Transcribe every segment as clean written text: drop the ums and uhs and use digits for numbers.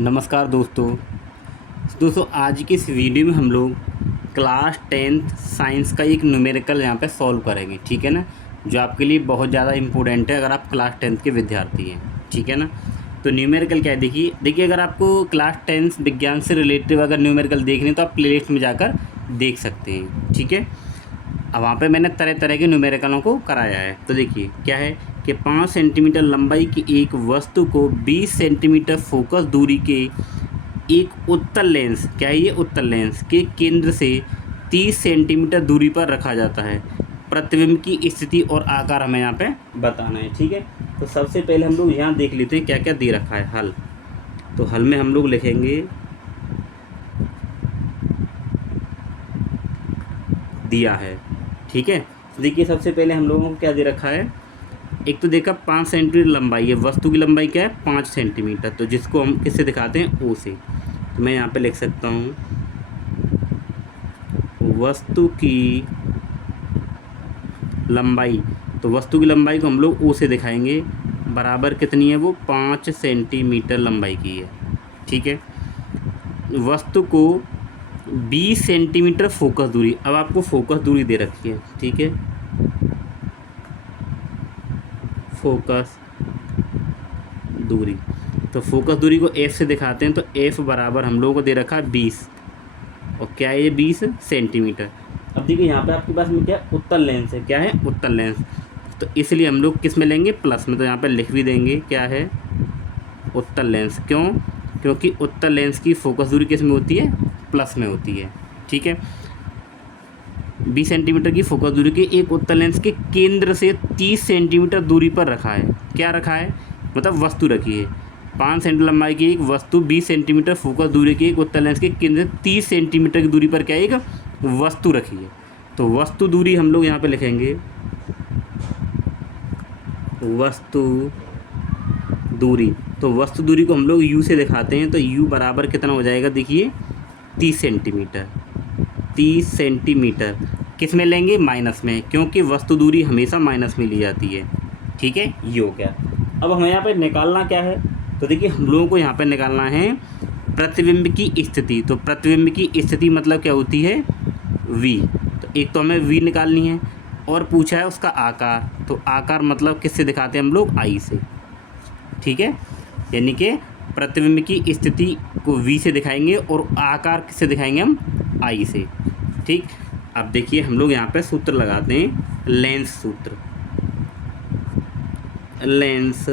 नमस्कार दोस्तों आज की इस वीडियो में हम लोग क्लास 10th साइंस का एक न्यूमेरिकल यहाँ पे सॉल्व करेंगे। ठीक है ना, जो आपके लिए बहुत ज़्यादा इम्पोर्टेंट है अगर आप क्लास 10th के विद्यार्थी हैं। ठीक है ना, तो न्यूमेरिकल क्या है, देखिए अगर आपको क्लास 10th विज्ञान से रिलेटेड अगर न्यूमेरिकल देखने हैं तो आप प्लेलिस्ट में जाकर देख सकते हैं। ठीक है, अब वहाँ पे मैंने तरह तरह के न्यूमेरिकलों को कराया है। तो देखिए क्या है कि 5 सेंटीमीटर लंबाई की एक वस्तु को 20 सेंटीमीटर फोकस दूरी के एक उत्तल लेंस, क्या है ये, उत्तल लेंस के केंद्र से 30 सेंटीमीटर दूरी पर रखा जाता है। प्रतिबिंब की स्थिति और आकार हमें यहाँ पे बताना है। ठीक है, तो सबसे पहले हम लोग यहाँ देख लेते हैं क्या क्या दे रखा है। हल, तो हल में हम लोग लिखेंगे दिया है। ठीक है, तो देखिए सबसे पहले हम लोगों को क्या दे रखा है, एक तो देखा 5 सेंटीमीटर लंबाई है, वस्तु की लंबाई क्या है 5 सेंटीमीटर, तो जिसको हम किससे दिखाते हैं, ओ से। तो मैं यहाँ पे लिख सकता हूँ वस्तु की लंबाई, तो वस्तु की लंबाई को हम लोग ओ से दिखाएंगे, बराबर कितनी है वो 5 सेंटीमीटर लंबाई की है। ठीक है, वस्तु को 20 सेंटीमीटर फोकस दूरी, अब आपको फोकस दूरी दे रखी है। ठीक है, फोकस दूरी, तो फोकस दूरी को एफ से दिखाते हैं, तो एफ बराबर हम लोगों को दे रखा है 20, और क्या है ये 20 सेंटीमीटर। अब देखिए यहाँ पे आपके पास में क्या उत्तल लेंस है, क्या है उत्तल लेंस, तो इसलिए हम लोग किस में लेंगे, प्लस में। तो यहाँ पे लिख भी देंगे क्या है उत्तल लेंस, क्यों, क्योंकि उत्तल लेंस की फोकस दूरी किस में होती है, प्लस में होती है। ठीक है, 20 सेंटीमीटर की फोकस दूरी के एक उत्तल लेंस के केंद्र से 30 सेंटीमीटर दूरी पर रखा है। क्या रखा है, मतलब वस्तु रखी है। 5 सेंटीमीटर लंबाई की एक वस्तु 20 सेंटीमीटर फोकस दूरी के एक उत्तल लेंस के केंद्र से 30 सेंटीमीटर की दूरी पर क्या है, एक वस्तु रखी है। तो वस्तु दूरी हम लोग यहाँ पे लिखेंगे वस्तु दूरी, तो वस्तु दूरी को हम लोग यू से दिखाते हैं, तो यू बराबर कितना हो जाएगा, देखिए 30 सेंटीमीटर। 30 सेंटीमीटर किस में लेंगे, माइनस में, क्योंकि वस्तु दूरी हमेशा माइनस में ली जाती है। ठीक है, ये हो गया। अब हमें यहाँ पे निकालना क्या है, तो देखिए हम लोगों को यहाँ पे निकालना है प्रतिबिंब की स्थिति। तो प्रतिबिंब की स्थिति मतलब क्या होती है, v। तो एक तो हमें v निकालनी है, और पूछा है उसका आकार, तो आकार मतलब किससे दिखाते हैं हम लोग, I से। ठीक है, यानी कि प्रतिबिंब की स्थिति को v से दिखाएंगे और आकार किससे दिखाएंगे, हम I से। ठीक, अब देखिए हम लोग यहाँ पे सूत्र लगाते हैं, लेंस सूत्र। लेंस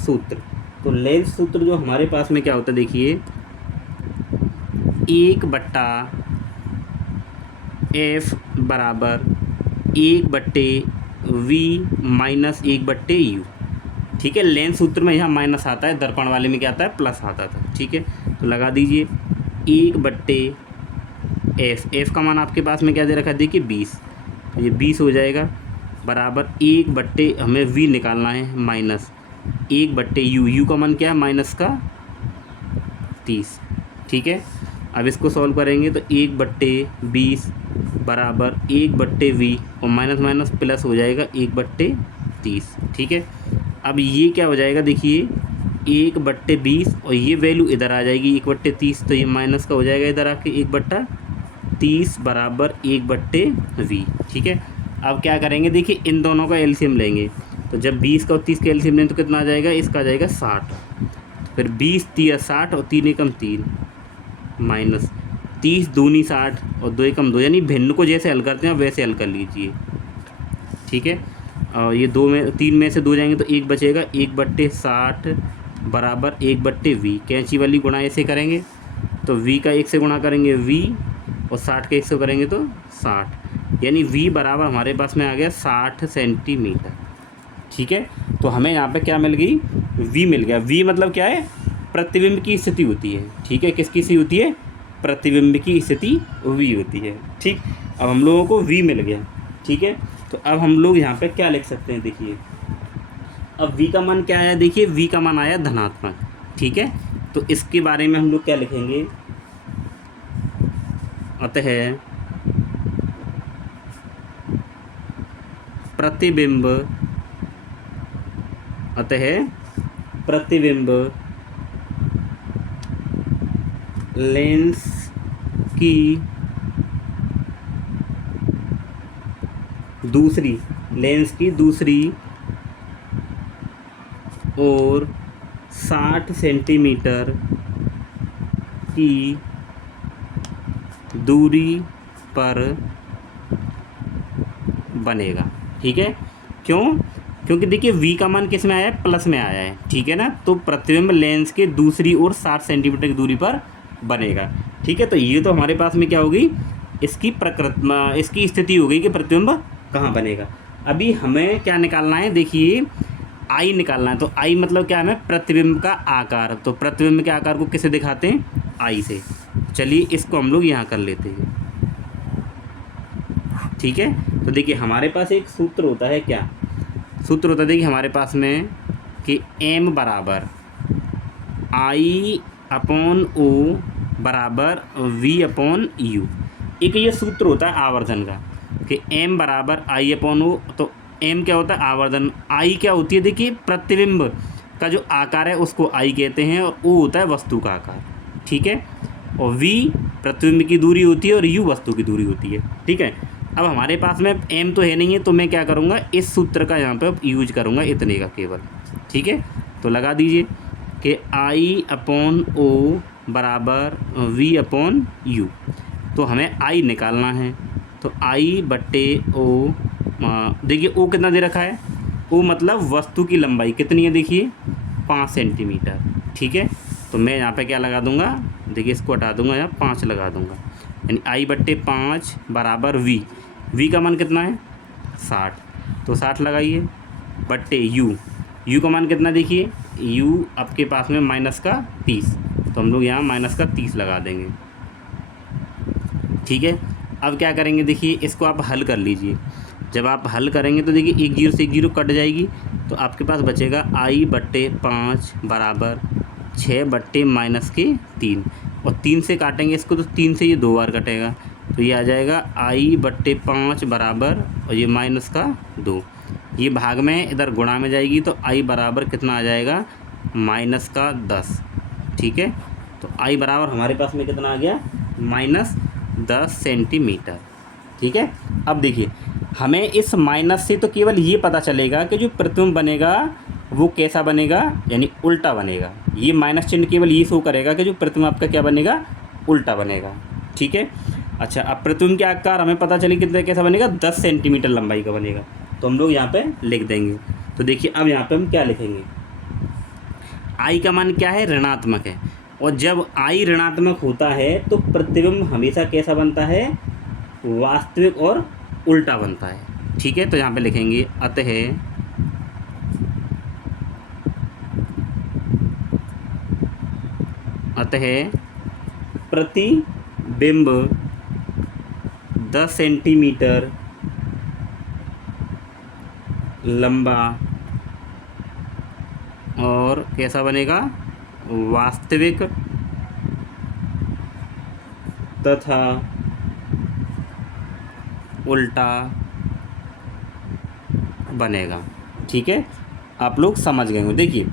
सूत्र, तो लेंस सूत्र जो हमारे पास में क्या होता है, देखिए 1/f बराबर 1/v माइनस 1/u। ठीक है, लेंस सूत्र में यहाँ माइनस आता है, दर्पण वाले में क्या आता है, प्लस आता था। ठीक है, तो लगा दीजिए 1/f, एफ का मान आपके पास में क्या दे रखा है, देखिए 20, तो ये 20 हो जाएगा, बराबर 1/ हमें v निकालना है, माइनस 1/u, u का मान क्या है, माइनस का 30। ठीक है, अब इसको सॉल्व करेंगे तो 1/20 बराबर 1/v, और माइनस माइनस प्लस हो जाएगा 1/30। ठीक है, अब ये क्या हो जाएगा, देखिए 1/20, और ये वैल्यू इधर आ जाएगी 1/30, तो ये माइनस का हो जाएगा इधर आके 1/30 बराबर 1/v। ठीक है, अब क्या करेंगे, देखिए इन दोनों का एलसीएम लेंगे, तो जब 20 का और 30 का एलसीएम लेंगे तो कितना आ जाएगा, इसका आ जाएगा 60, फिर 20 3 60 और 3 एकम 3, माइनस 30 दूनी 60 और 2 एकम 2, यानी भिन्न को जैसे हल करते हैं वैसे हल कर लीजिए। ठीक है, और ये 3 में से 2 जाएंगे तो 1 बचेगा, 1/60 बराबर 1/v, कैंची वाली गुणा ऐसे करेंगे, तो v का 1 से गुणा करेंगे v, और 60 का 1 से करेंगे तो 60, यानी v बराबर हमारे पास में आ गया 60 सेंटीमीटर। ठीक है, तो हमें यहाँ पे क्या मिल गई, v मिल गया। v मतलब क्या है, प्रतिबिंब की स्थिति होती है। ठीक है, किसकी स्थिति होती है, प्रतिबिंब की स्थिति v होती है। ठीक, अब हम लोगों को v मिल गया। ठीक है, तो अब हम लोग यहाँ पे क्या लिख सकते हैं, देखिए अब v का मान क्या आया, देखिए v का मान आया धनात्मक। ठीक है, तो इसके बारे में हम लोग क्या लिखेंगे, अतः प्रतिबिंब लेंस की दूसरी और 60 सेंटीमीटर की दूरी पर बनेगा। ठीक है, क्यों? क्योंकि देखिए v का मान किस में आया है, प्लस में आया है। ठीक है ना, तो प्रतिबिंब लेंस के दूसरी ओर 60 सेंटीमीटर की दूरी पर बनेगा। ठीक है, तो ये तो हमारे पास में क्या होगी, इसकी स्थिति हो गई कि प्रतिबिंब कहाँ बनेगा। अभी हमें क्या निकालना है, देखिए आई निकालना है। तो आई मतलब क्या है, प्रतिबिंब का आकार। तो प्रतिबिंब के आकार को किसे दिखाते हैं, आई से। चलिए इसको हम लोग यहाँ कर लेते हैं। ठीक है, तो देखिए हमारे पास एक सूत्र होता है, क्या सूत्र होता है, देखिए हमारे पास में कि m बराबर आई अपॉन ओ बराबर v अपॉन यू। एक ये सूत्र होता है आवर्धन का कि m बराबर आई अपॉन ओ। तो m क्या होता है, आवर्धन। I क्या होती है, देखिए प्रतिबिंब का जो आकार है उसको I कहते हैं, और O होता है वस्तु का आकार। ठीक है, और v प्रतिबिंब की दूरी होती है और u वस्तु की दूरी होती है। ठीक है, अब हमारे पास में m तो है नहीं है, तो मैं क्या करूँगा, इस सूत्र का यहाँ पे यूज करूँगा, इतने का केवल। ठीक है, तो लगा दीजिए कि I अपॉन ओ बराबर v अपॉन यू। तो हमें I निकालना है, तो I बट्टे ओ, देखिए O कितना दे रखा है, O मतलब वस्तु की लंबाई कितनी है, देखिए 5 सेंटीमीटर। ठीक है, तो मैं यहाँ पे क्या लगा दूँगा, देखिए इसको हटा दूँगा, यहाँ 5 लगा दूँगा, यानी I बट्टे 5 बराबर v का मान कितना है 60, तो 60 लगाइए, बट्टे u का मान कितना, देखिए u आपके पास में माइनस का 30, तो हम लोग यहाँ माइनस का 30 लगा देंगे। ठीक है, अब क्या करेंगे, देखिए इसको आप हल कर लीजिए। जब आप हल करेंगे तो देखिए 1 0 से 1 0 कट जाएगी, तो आपके पास बचेगा I बट्टे 5 बराबर 6 बट्टे माइनस के 3, और 3 से काटेंगे इसको तो 3 से ये 2 बार कटेगा, तो ये आ जाएगा I बट्टे 5 बराबर, और ये माइनस का 2, ये भाग में इधर गुणा में जाएगी, तो I बराबर कितना आ जाएगा, माइनस का 10। ठीक है, तो I बराबर हमारे पास में कितना आ गया, माइनस 10 सेंटीमीटर। ठीक है, अब देखिए हमें इस माइनस से तो केवल ये पता चलेगा कि जो प्रतिबिंब बनेगा वो कैसा बनेगा, यानी उल्टा बनेगा। ये माइनस चिन्ह केवल ये शो करेगा कि जो प्रतिबिंब आपका क्या बनेगा, उल्टा बनेगा। ठीक है, अच्छा अब प्रतिबिंब के आकार हमें पता चले कितने कैसा बनेगा, 10 सेंटीमीटर लंबाई का बनेगा, तो हम लोग यहाँ पे लिख देंगे। तो देखिए अब यहाँ पे हम क्या लिखेंगे, I का मान क्या है, ऋणात्मक है, और जब I ऋणात्मक होता है तो प्रतिबिंब हमेशा कैसा बनता है, वास्तविक और उल्टा बनता है। ठीक है, तो यहाँ पे लिखेंगे अतः प्रतिबिंब 10 सेंटीमीटर लंबा और कैसा बनेगा, वास्तविक तथा उल्टा बनेगा। ठीक है, आप लोग समझ गए होंगे। देखिए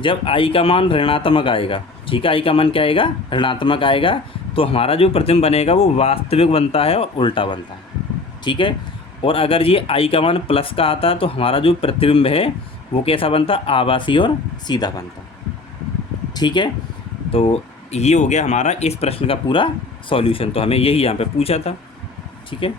जब I का मान ऋणात्मक आएगा, ठीक है, I का मान क्या आएगा, ऋणात्मक आएगा, तो हमारा जो प्रतिबिंब बनेगा वो वास्तविक बनता है और उल्टा बनता है। ठीक है, और अगर ये I का मान प्लस का आता तो हमारा जो प्रतिबिंब है वो कैसा बनता, आभासी और सीधा बनता। ठीक है, तो ये हो गया हमारा इस प्रश्न का पूरा सॉल्यूशन, तो हमें यही यहाँ पे पूछा था। ठीक है।